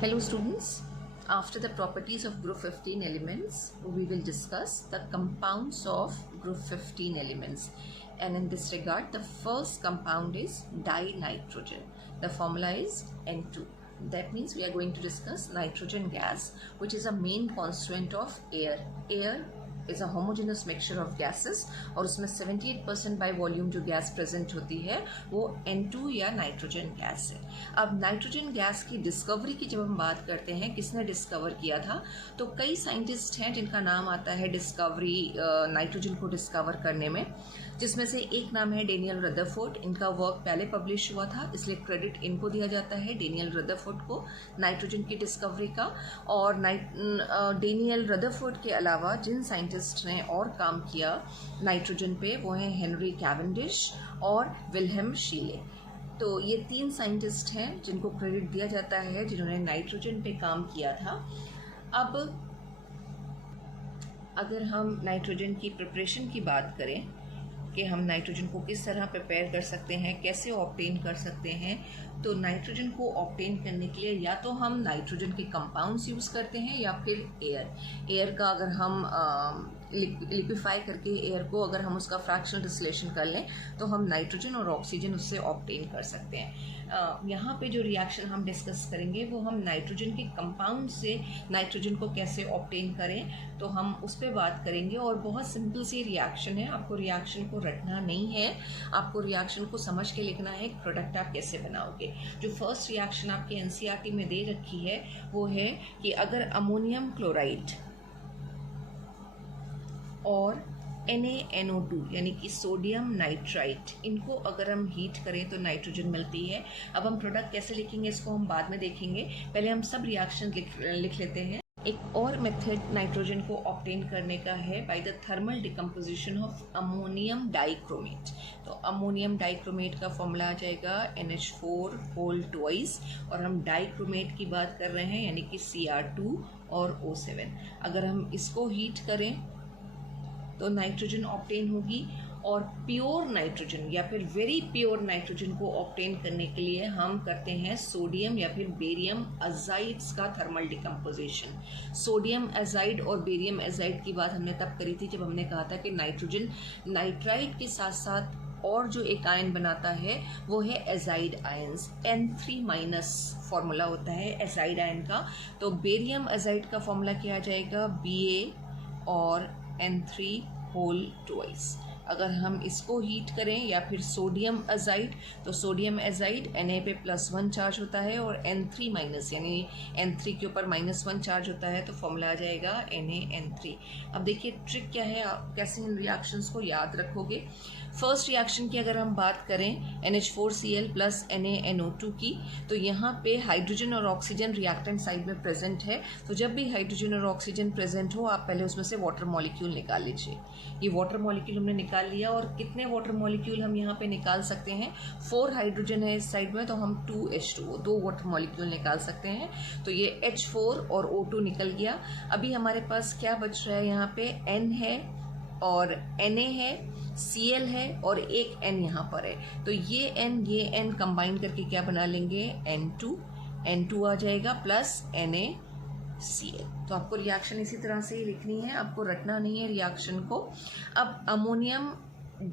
Hello students, after the properties of group 15 elements, we will discuss the compounds of group 15 elements. And in this regard, the first compound is dinitrogen. The formula is N2. That means we are going to discuss nitrogen gas, which is a main constituent of air. Air is a homogeneous mixture of gases और उसमें 78% by volume जो gas present होती है वो N2 या nitrogen gas है। अब nitrogen gas की डिस्कवरी की जब हम बात करते हैं किसने डिस्कवर किया था, तो कई साइंटिस्ट हैं जिनका नाम आता है डिस्कवरी नाइट्रोजन को डिस्कवर करने में, जिसमें से एक नाम है डेनियल रदरफोर्ड। इनका वर्क पहले पब्लिश हुआ था, इसलिए क्रेडिट इनको दिया जाता है, डेनियल रदरफोर्ड को, नाइट्रोजन की डिस्कवरी का। और डेनियल रदरफोर्ड के अलावा जिन साइंटिस्ट ने और काम किया नाइट्रोजन पे वो हैं हेनरी कैवेंडिश और विल्हेम शीले। तो ये तीन साइंटिस्ट हैं जिनको क्रेडिट दिया जाता है जिन्होंने नाइट्रोजन पे काम किया था। अब अगर हम नाइट्रोजन की प्रिपरेशन की बात करें कि हम नाइट्रोजन को किस तरह प्रिपेयर कर सकते हैं, कैसे ऑब्टेन कर सकते हैं, तो नाइट्रोजन को ऑब्टेन करने के लिए या तो हम नाइट्रोजन के कंपाउंड्स यूज़ करते हैं या फिर एयर का अगर हम लिक्विफाई करके एयर को अगर हम उसका फ्रैक्शनल डिस्टिलेशन कर लें तो हम नाइट्रोजन और ऑक्सीजन उससे ऑब्टेन कर सकते हैं। यहाँ पे जो रिएक्शन हम डिस्कस करेंगे वो हम नाइट्रोजन के कंपाउंड से नाइट्रोजन को कैसे ऑब्टेन करें तो हम उस पर बात करेंगे। और बहुत सिंपल सी रिएक्शन है, आपको रिएक्शन को रटना नहीं है, आपको रिएक्शन को समझ के लिखना है, प्रोडक्ट आप कैसे बनाओगे। जो फर्स्ट रिएक्शन आपके एनसीईआरटी में दे रखी है वो है कि अगर अमोनियम क्लोराइड और NaNO2 यानी कि सोडियम नाइट्राइट, इनको अगर हम हीट करें तो नाइट्रोजन मिलती है। अब हम प्रोडक्ट कैसे लिखेंगे इसको हम बाद में देखेंगे, पहले हम सब रिएक्शन लिख लेते हैं। एक और मेथड नाइट्रोजन को ऑब्टेन करने का है by the thermal decomposition of ammonium dichromate. तो अमोनियम डाइक्रोमेट का फॉर्मूला आ जाएगा NH4 होल ट्वाइस, और हम डाइक्रोमेट की बात कर रहे हैं यानी कि Cr2 और O7। अगर हम इसको हीट करें तो नाइट्रोजन ऑब्टेन होगी। और प्योर नाइट्रोजन या फिर वेरी प्योर नाइट्रोजन को ऑब्टेन करने के लिए हम करते हैं सोडियम या फिर बेरियम अजाइड्स का थर्मल डिकम्पोजिशन। सोडियम एजाइड और बेरियम एजाइड की बात हमने तब करी थी जब हमने कहा था कि नाइट्रोजन नाइट्राइट के साथ साथ और जो एक आयन बनाता है वो है एजाइड आयंस, N3- फॉर्मूला होता है एजाइड आयन का। तो बेरियम एजाइड का फॉर्मूला क्या आ जाएगा, Ba और N3 होल ट्वाइस। अगर हम इसको हीट करें या फिर सोडियम एजाइड, तो सोडियम एजाइड Na पे +1 चार्ज होता है और N3- यानी N3 के ऊपर -1 चार्ज होता है, तो फॉर्मूला आ जाएगा NaN3। अब देखिए ट्रिक क्या है, आप कैसे इन रिएक्शंस को याद रखोगे। फर्स्ट रिएक्शन की अगर हम बात करें NH4Cl + NaNO2 की, तो यहाँ पे हाइड्रोजन और ऑक्सीजन रिएक्टेंट साइड में प्रेजेंट है। तो जब भी हाइड्रोजन और ऑक्सीजन प्रेजेंट हो आप पहले उसमें से वाटर मॉलिक्यूल निकाल लीजिए। ये वाटर मॉलिक्यूल हमने निकाल लिया, और कितने वाटर मॉलिक्यूल हम यहाँ पे निकाल सकते हैं, 4 हाइड्रोजन है इस साइड में तो हम 2H2O 2 वाटर मॉलिक्यूल निकाल सकते हैं। तो ये H4 और O2 निकल गया। अभी हमारे पास क्या बच रहा है, यहाँ पे N है और Na है, Cl है और एक N यहाँ पर है। तो ये N कंबाइन करके क्या बना लेंगे, N2 आ जाएगा प्लस NaCl। तो आपको रिएक्शन इसी तरह से ही लिखनी है, आपको रटना नहीं है रिएक्शन को। अब अमोनियम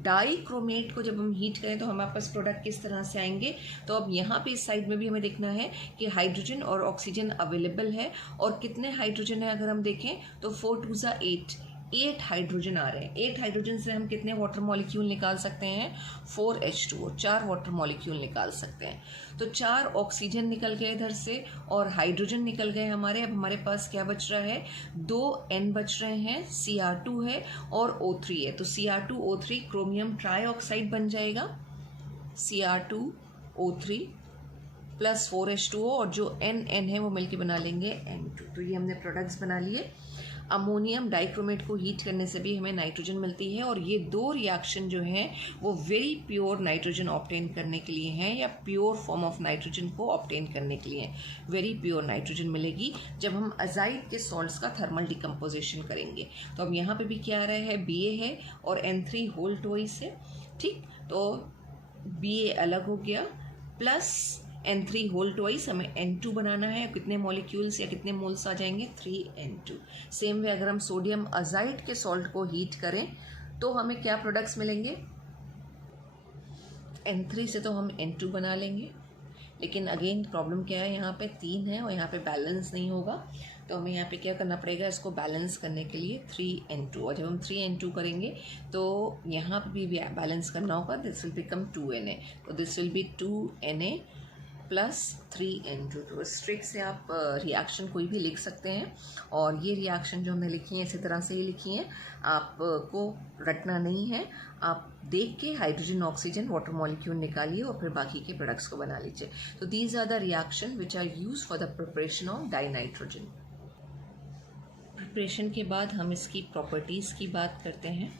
डाइक्रोमेट को जब हम हीट करें तो हमारे पास प्रोडक्ट किस तरह से आएंगे, तो अब यहाँ पे इस साइड में भी हमें देखना है कि हाइड्रोजन और ऑक्सीजन अवेलेबल है। और कितने हाइड्रोजन है अगर हम देखें तो 4 2 8 हाइड्रोजन आ रहे हैं। 8 हाइड्रोजन से हम कितने वाटर मॉलिक्यूल निकाल सकते हैं, 4H2O 4 वाटर मॉलिक्यूल निकाल सकते हैं। तो 4 ऑक्सीजन निकल गए इधर से और हाइड्रोजन निकल गए हमारे। अब हमारे पास क्या बच रहा है, 2 N बच रहे हैं, Cr2 है और O3 है। तो Cr2O3 क्रोमियम ट्राईऑक्साइड बन जाएगा, Cr2O3 + 4H2O, और जो N है वो मिलके बना लेंगे N2। तो ये हमने प्रोडक्ट्स बना लिए। अमोनियम डाइक्रोमेट को हीट करने से भी हमें नाइट्रोजन मिलती है, और ये दो रिएक्शन जो हैं वो वेरी प्योर नाइट्रोजन ऑब्टेन करने के लिए हैं, या प्योर फॉर्म ऑफ नाइट्रोजन को ऑब्टेन करने के लिए हैं। वेरी प्योर नाइट्रोजन मिलेगी जब हम अजाइड के सॉल्ट्स का थर्मल डिकम्पोजिशन करेंगे। तो अब यहाँ पे भी क्या आ रहा है, Ba है और N3 होल ट्वाइस है, ठीक। तो Ba अलग हो गया प्लस N3 होल ट्वाइस हमें N2 बनाना है। कितने मॉलिक्यूल्स या कितने मोल्स आ जाएंगे? 3N2। सेम वे अगर हम सोडियम अजाइड के सॉल्ट को हीट करें तो हमें क्या प्रोडक्ट्स मिलेंगे? N3 से तो हम N2 बना लेंगे, लेकिन अगेन प्रॉब्लम क्या है, यहाँ पे 3 है और यहाँ पे बैलेंस नहीं होगा, तो हमें यहाँ पे क्या करना पड़ेगा? इसको बैलेंस करने के लिए 3N2, और जब हम 3N2 करेंगे तो यहाँ पे भी बैलेंस करना होगा। दिस विल बिकम 2Na, तो this will be 2Na plus 3N2। तो इस ट्रिक से आप रिएक्शन कोई भी लिख सकते हैं, और ये रिएक्शन जो हमने लिखी है इसी तरह से ही लिखी है, आपको रटना नहीं है। आप देख के हाइड्रोजन ऑक्सीजन वाटर मॉलिक्यूल निकालिए और फिर बाकी के प्रोडक्ट्स को बना लीजिए। तो these are the reaction which are use for the preparation of dinitrogen. Preparation के बाद हम इसकी प्रॉपर्टीज़ की बात करते हैं।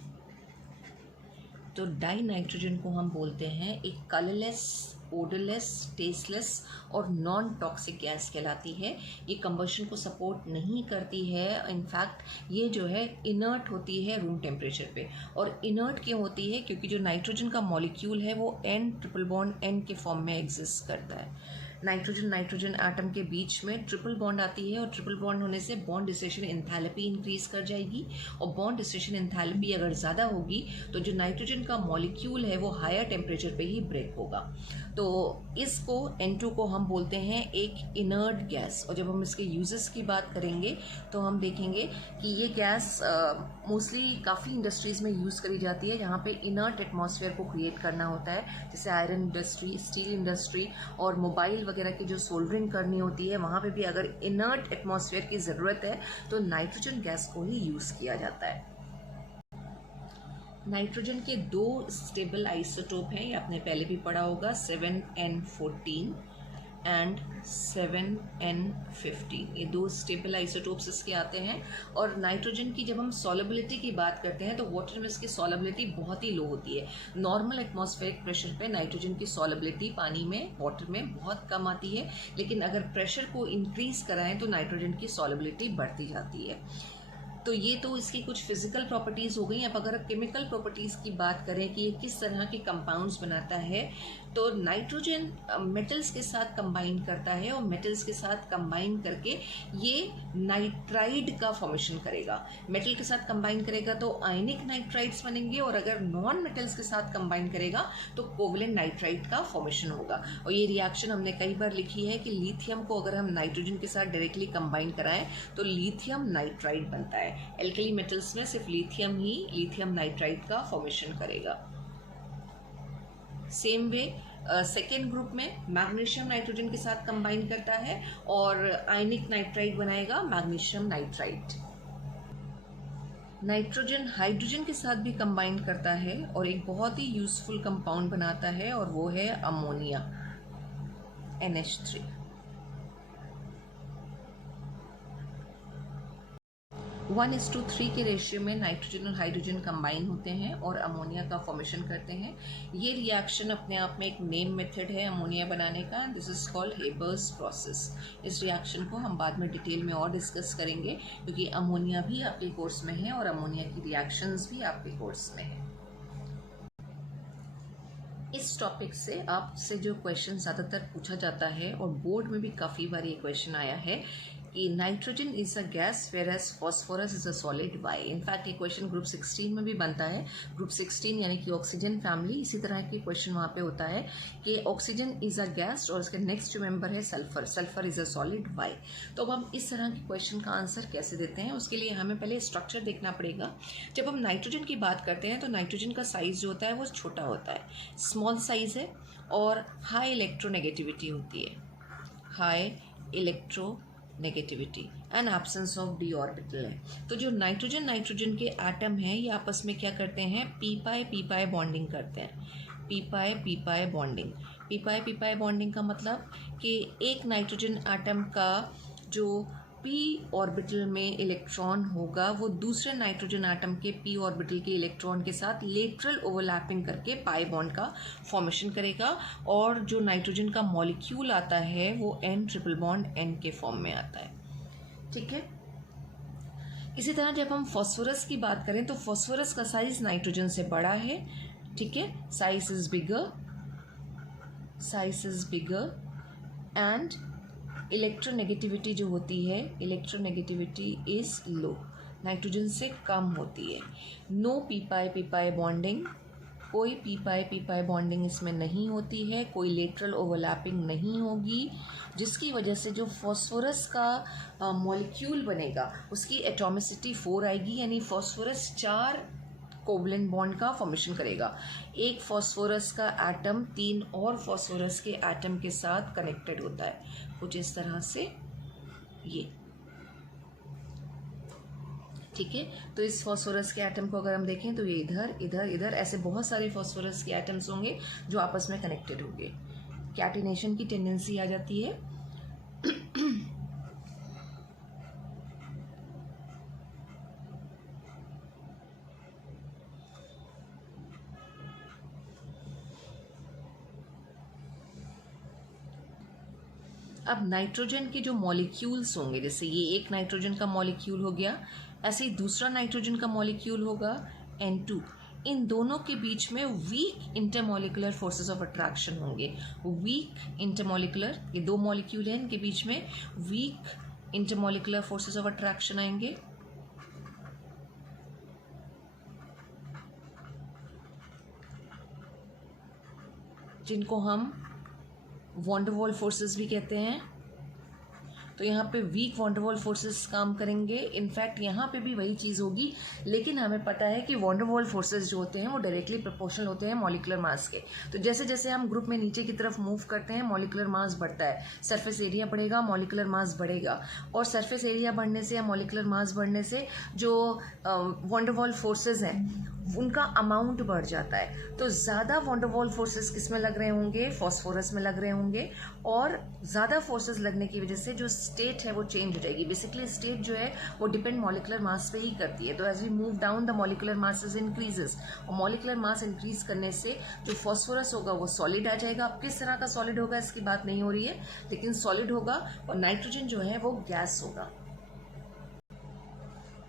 तो डाइनाइट्रोजन को हम बोलते हैं एक कलरलेस, ओडरलेस, टेस्टलेस और नॉन टॉक्सिक गैस कहलाती है। ये कंबशन को सपोर्ट नहीं करती है, इनफैक्ट ये जो है इनर्ट होती है रूम टेम्परेचर पे। और इनर्ट क्यों होती है? क्योंकि जो नाइट्रोजन का मॉलिक्यूल है वो N ट्रिपल बॉन्ड N के फॉर्म में एग्जिस्ट करता है। नाइट्रोजन एटम के बीच में ट्रिपल बॉन्ड आती है, और ट्रिपल बॉन्ड होने से बॉन्ड डिस्ट्रेशन एंथैल्पी इंक्रीज कर जाएगी, और बॉन्ड डिस्ट्रेशन एंथैल्पी अगर ज़्यादा होगी तो जो नाइट्रोजन का मॉलिक्यूल है वो हायर टेम्परेचर पे ही ब्रेक होगा। तो इसको N2 को हम बोलते हैं एक इनर्ट गैस। और जब हम इसके यूजेस की बात करेंगे तो हम देखेंगे कि ये गैस मोस्टली काफ़ी इंडस्ट्रीज़ में यूज़ करी जाती है, जहाँ पे इनर्ट एटमॉस्फेयर को क्रिएट करना होता है, जैसे आयरन इंडस्ट्री, स्टील इंडस्ट्री और मोबाइल वगैरह की जो सोल्डरिंग करनी होती है, वहाँ पे भी अगर इनर्ट एटमॉस्फेयर की ज़रूरत है तो नाइट्रोजन गैस को ही यूज़ किया जाता है। नाइट्रोजन के 2 स्टेबल आइसोटोप हैं, ये आपने पहले भी पढ़ा होगा, 7N14 एंड 7N15। ये 2 स्टेबल आइसोटोप्स इसके आते हैं। और नाइट्रोजन की जब हम सॉलेबिलिटी की बात करते हैं तो वाटर में इसकी सॉलेबिलिटी बहुत ही लो होती है। नॉर्मल एटमॉस्फेरिक प्रेशर पे नाइट्रोजन की सॉलेबिलिटी पानी में, वाटर में बहुत कम आती है, लेकिन अगर प्रेशर को इंक्रीज कराएं तो नाइट्रोजन की सॉलेबिलिटी बढ़ती जाती है। तो ये तो इसकी कुछ फिजिकल प्रॉपर्टीज़ हो गई। अब अगर केमिकल प्रॉपर्टीज़ की बात करें कि ये किस तरह के कंपाउंड्स बनाता है, तो नाइट्रोजन मेटल्स के साथ कंबाइन करता है, और मेटल्स के साथ कंबाइन करके ये नाइट्राइड का फॉर्मेशन करेगा। मेटल के साथ कंबाइन करेगा तो आयनिक नाइट्राइड्स बनेंगे, और अगर नॉन मेटल्स के साथ कंबाइन करेगा तो कोवलेंट नाइट्राइड का फॉर्मेशन होगा। और ये रिएक्शन हमने कई बार लिखी है कि लिथियम को अगर हम नाइट्रोजन के साथ डायरेक्टली कंबाइन कराएं तो लिथियम नाइट्राइड बनता है। एल्कली मेटल्स में सिर्फ लिथियम ही लिथियम नाइट्राइड का फॉर्मेशन करेगा। सेम वे सेकेंड ग्रुप में मैग्नीशियम नाइट्रोजन के साथ कंबाइन करता है और आयनिक नाइट्राइड बनाएगा मैग्नीशियम नाइट्राइड। नाइट्रोजन हाइड्रोजन के साथ भी कंबाइन करता है और एक बहुत ही यूजफुल कंपाउंड बनाता है, और वो है अमोनिया, NH3। 1:3 के रेशियो में नाइट्रोजन और हाइड्रोजन कंबाइन होते हैं और अमोनिया का फॉर्मेशन करते हैं। ये रिएक्शन अपने आप में एक नेम मेथड है अमोनिया बनाने का, this is called Haber's process. इस रिएक्शन को हम बाद में डिटेल में और डिस्कस करेंगे, क्योंकि अमोनिया भी आपके कोर्स में है और अमोनिया की रिएक्शंस भी आपके कोर्स में है। इस टॉपिक से आपसे जो क्वेश्चन ज़्यादातर पूछा जाता है और बोर्ड में भी काफ़ी बार ये क्वेश्चन आया है कि nitrogen is a gas whereas phosphorus is a solid, why? In fact ये क्वेश्चन ग्रुप 16 में भी बनता है। ग्रुप 16 यानी कि ऑक्सीजन फैमिली, इसी तरह के क्वेश्चन वहाँ पे होता है कि ऑक्सीजन इज अ गैस और उसके नेक्स्ट जो मेंबर है sulphur, sulphur is a solid, why? तो अब हम इस तरह के क्वेश्चन का आंसर कैसे देते हैं, उसके लिए हमें पहले स्ट्रक्चर देखना पड़ेगा। जब हम नाइट्रोजन की बात करते हैं तो नाइट्रोजन का साइज जो होता है वो छोटा होता है, स्मॉल साइज है, और हाई इलेक्ट्रोनेगेटिविटी होती है, high electronegativity and absence of D orbital है। तो जो नाइट्रोजन के एटम हैं ये आपस में क्या करते हैं, पी पाई बॉन्डिंग करते हैं। पी पाई बॉन्डिंग का मतलब कि एक नाइट्रोजन एटम का जो पी ऑर्बिटल में इलेक्ट्रॉन होगा वो दूसरे नाइट्रोजन एटम के पी ऑर्बिटल के इलेक्ट्रॉन के साथ लेटरल ओवरलैपिंग करके पाई बॉन्ड का फॉर्मेशन करेगा, और जो नाइट्रोजन का मॉलिक्यूल आता है वो N ट्रिपल बॉन्ड N के फॉर्म में आता है। ठीक है। इसी तरह जब हम फॉस्फोरस की बात करें तो फॉस्फोरस का साइज नाइट्रोजन से बड़ा है। ठीक है, size is bigger and electronegativity जो होती है, इलेक्ट्रोनेगेटिविटी इज़ लो, नाइट्रोजन से कम होती है। नो पी पाई बॉन्डिंग, कोई पी पाई बॉन्डिंग इसमें नहीं होती है, कोई लेटरल ओवरलैपिंग नहीं होगी, जिसकी वजह से जो फॉस्फोरस का मॉलिक्यूल बनेगा उसकी एटॉमिसिटी 4 आएगी, यानी फॉस्फोरस 4 कोवलेंट बॉन्ड का फॉर्मेशन करेगा। एक फॉस्फोरस का एटम 3 और फॉस्फोरस के एटम के साथ कनेक्टेड होता है, कुछ इस तरह से ये, ठीक है। तो इस फॉस्फोरस के एटम को अगर हम देखें तो ये इधर इधर इधर ऐसे बहुत सारे फॉस्फोरस के एटम्स होंगे जो आपस में कनेक्टेड होंगे, कैटिनेशन की टेंडेंसी आ जाती है। अब नाइट्रोजन के जो मॉलिक्यूल्स होंगे, जैसे ये एक नाइट्रोजन का मॉलिक्यूल हो गया, ऐसे ही दूसरा नाइट्रोजन का मॉलिक्यूल होगा N2, इन दोनों के बीच में weak intermolecular forces of attraction होंगे। वीक इंटरमॉलिकुलर, ये 2 मॉलिक्यूल हैं, इनके बीच में weak intermolecular forces of attraction आएंगे। जिनको हम वॉन डर वाल फोर्सेस भी कहते हैं। तो यहाँ पे वीक वॉन डर वाल फोर्सेस काम करेंगे। इनफैक्ट यहाँ पे भी वही चीज़ होगी, लेकिन हमें पता है कि वॉन डर वाल फोर्सेस जो होते हैं वो डायरेक्टली प्रोपोर्शनल होते हैं मॉलिकुलर मास के। तो जैसे जैसे हम ग्रुप में नीचे की तरफ मूव करते हैं मॉलिकुलर मास बढ़ता है, सरफेस एरिया बढ़ेगा, मॉलिकुलर मास बढ़ेगा, और सरफेस एरिया बढ़ने से या मॉलिकुलर मास बढ़ने से जो वॉन डर वाल फोर्सेस हैं उनका अमाउंट बढ़ जाता है। तो ज़्यादा वॉन डर वाल फोर्सेस किस में लग रहे होंगे? फॉस्फोरस में लग रहे होंगे, और ज़्यादा फोर्सेस लगने की वजह से जो स्टेट है वो चेंज हो जाएगी। बेसिकली स्टेट जो है वो डिपेंड मॉलिकुलर मास पे ही करती है। तो as we move down the molecular masses increases, और मॉलिकुलर मास इंक्रीज करने से जो फॉस्फोरस होगा वो सॉलिड आ जाएगा। अब किस तरह का सॉलिड होगा इसकी बात नहीं हो रही है, लेकिन सॉलिड होगा, और नाइट्रोजन जो है वो गैस होगा।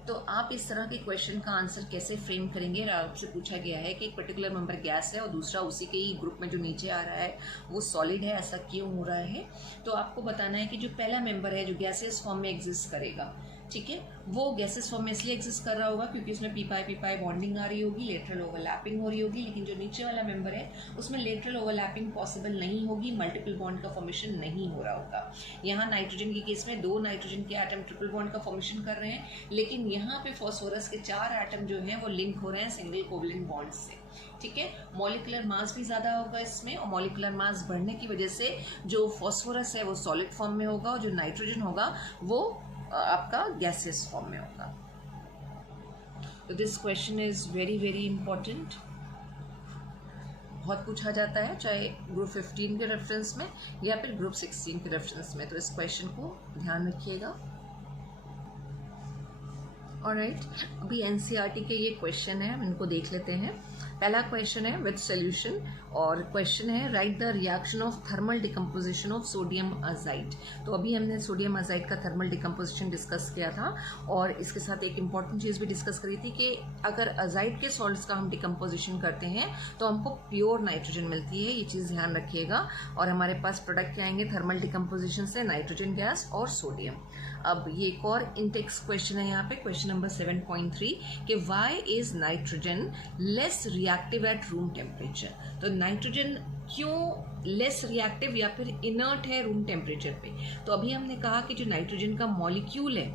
तो आप इस तरह के क्वेश्चन का आंसर कैसे फ्रेम करेंगे? आपसे पूछा गया है कि एक पर्टिकुलर मेंबर गैस है और दूसरा उसी के ही ग्रुप में जो नीचे आ रहा है वो सॉलिड है, ऐसा क्यों हो रहा है? तो आपको बताना है कि जो पहला मेंबर है जो गैसियस फॉर्म में एग्जिस्ट करेगा, ठीक है, वो गैसेस फॉर्म में इसलिए एग्जिस्ट कर रहा होगा क्योंकि उसमें पी पाई बॉन्डिंग आ रही होगी, लेटरल ओवरलैपिंग हो रही होगी। लेकिन जो नीचे वाला मेंबर है उसमें लेटरल ओवरलैपिंग पॉसिबल नहीं होगी, मल्टीपल बॉन्ड का फॉर्मेशन नहीं हो रहा होगा। यहाँ नाइट्रोजन के केस में 2 नाइट्रोजन के एटम ट्रिपल बॉन्ड का फॉर्मेशन कर रहे हैं, लेकिन यहाँ पे फॉस्फोरस के 4 एटम जो हैं वो लिंक हो रहे हैं सिंगल कोवलेंट बॉन्ड से, ठीक है। मॉलिकुलर मास भी ज़्यादा होगा इसमें, और मॉलिकुलर मास बढ़ने की वजह से जो फॉस्फोरस है वो सॉलिड फॉर्म में होगा, और जो नाइट्रोजन होगा वो आपका गैसियस फॉर्म में होगा। तो this question is very very important, बहुत पूछा जाता है, चाहे ग्रुप 15 के रेफरेंस में या फिर ग्रुप 16 के रेफरेंस में। तो इस क्वेश्चन को ध्यान रखिएगा। ऑलराइट, अभी एनसीईआरटी के ये क्वेश्चन है, हम इनको देख लेते हैं। पहला क्वेश्चन है विद सॉल्यूशन, और क्वेश्चन है right the reaction of thermal decomposition of sodium azide. तो अभी हमने सोडियम अजाइड का थर्मल डिकम्पोजिशन डिस्कस किया था, और इसके साथ एक इंपॉर्टेंट चीज़ भी डिस्कस करी थी कि अगर अजाइड के सॉल्ट्स का हम डिकम्पोजिशन करते हैं तो हमको प्योर नाइट्रोजन मिलती है, ये चीज़ ध्यान रखिएगा। और हमारे पास प्रोडक्ट क्या आएंगे थर्मल डिकम्पोजिशन से? नाइट्रोजन गैस और सोडियम। अब ये एक और इंटेक्स क्वेश्चन है यहाँ पे, क्वेश्चन नंबर 7.3 कि why is nitrogen less reactive at room temperature. तो नाइट्रोजन क्यों लेस रिएक्टिव या फिर इनर्ट है रूम टेम्परेचर पे? तो अभी हमने कहा कि जो नाइट्रोजन का मॉलिक्यूल है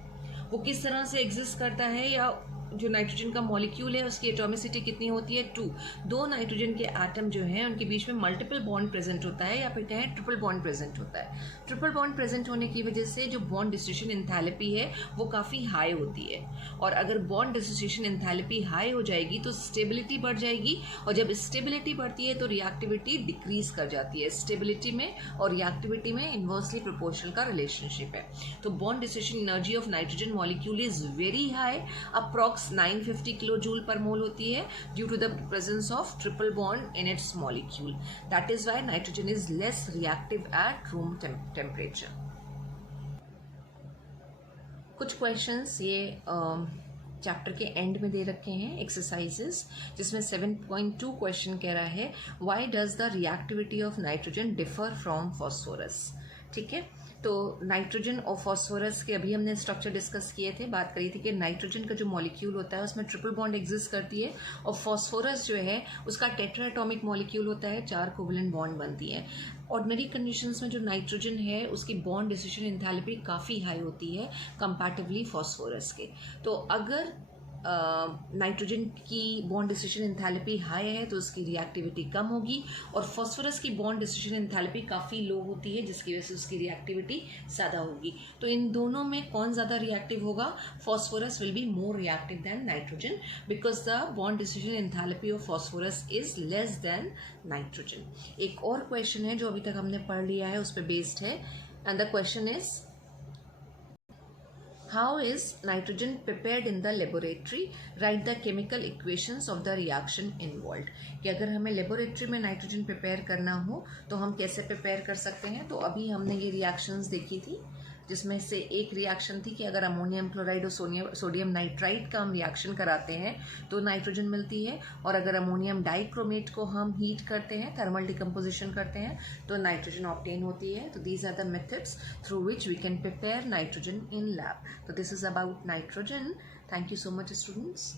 वो किस तरह से एग्जिस्ट करता है, या जो नाइट्रोजन का मॉलिक्यूल है उसकी एटॉमिसिटी कितनी होती है? 2। 2 नाइट्रोजन के एटम जो हैं उनके बीच में मल्टीपल बॉन्ड प्रेजेंट होता है, या फिर कहें ट्रिपल बॉन्ड प्रेजेंट होता है। ट्रिपल बॉन्ड प्रेजेंट होने की वजह से जो बॉन्ड डिसोसिएशन एंथैल्पी है वो काफ़ी हाई होती है, और अगर बॉन्ड डिसोसिएशन एंथैल्पी हाई हो जाएगी तो स्टेबिलिटी बढ़ जाएगी, और जब स्टेबिलिटी बढ़ती है तो रिएक्टिविटी डिक्रीज कर जाती है। स्टेबिलिटी में और रिएक्टिविटी में इन्वर्सली प्रोपोर्शनल का रिलेशनशिप है। तो bond dissociation energy of nitrogen molecule is very high, approx 950 kilo joule per mole होती है, due to the presence of triple bond in its molecule. That is why nitrogen is less reactive at room temperature. कुछ questions ये chapter के end में दे रखे हैं exercises, जिसमें 7.2 क्वेश्चन कह रहा है why does the reactivity of nitrogen differ from phosphorus. ठीक है। तो नाइट्रोजन और फॉस्फोरस के अभी हमने स्ट्रक्चर डिस्कस किए थे, बात करी थी कि नाइट्रोजन का जो मॉलिक्यूल होता है उसमें ट्रिपल बॉन्ड एग्जिस्ट करती है, और फॉस्फोरस जो है उसका टेट्रा एटॉमिक मॉलिक्यूल होता है, 4 कोवलेंट बॉन्ड बनती है। ऑर्डिनरी कंडीशंस में जो नाइट्रोजन है उसकी बॉन्ड डिसीजन एंथैल्पी काफ़ी हाई होती है कंपैरेटिवली फॉस्फोरस के। तो अगर नाइट्रोजन की बॉन्ड डिसीजन एंथैल्पी हाई है तो उसकी रिएक्टिविटी कम होगी, और फॉस्फोरस की बॉन्ड डिसीजन एंथैल्पी काफ़ी लो होती है जिसकी वजह से उसकी रिएक्टिविटी ज़्यादा होगी। तो इन दोनों में कौन ज़्यादा रिएक्टिव होगा? Phosphorus will be more reactive than nitrogen because the bond decision enthalpy of phosphorus is less than nitrogen. एक और क्वेश्चन है जो अभी तक हमने पढ़ लिया है, उस पर बेस्ड है, and the question is how is nitrogen prepared in the laboratory? Write the chemical equations of the reaction involved. कि अगर हमें लेबोरेटरी में नाइट्रोजन प्रिपेयर करना हो तो हम कैसे प्रिपेयर कर सकते हैं। तो अभी हमने ये रिएक्शंस देखी थी जिसमें से एक रिएक्शन थी कि अगर अमोनियम क्लोराइड और सोडियम नाइट्राइट का हम रिएक्शन कराते हैं तो नाइट्रोजन मिलती है, और अगर अमोनियम डाइक्रोमेट को हम हीट करते हैं, थर्मल डिकम्पोजिशन करते हैं, तो नाइट्रोजन ऑब्टेन होती है। तो these are the methods through which we can prepare nitrogen in lab. तो this is about nitrogen. Thank you so much students.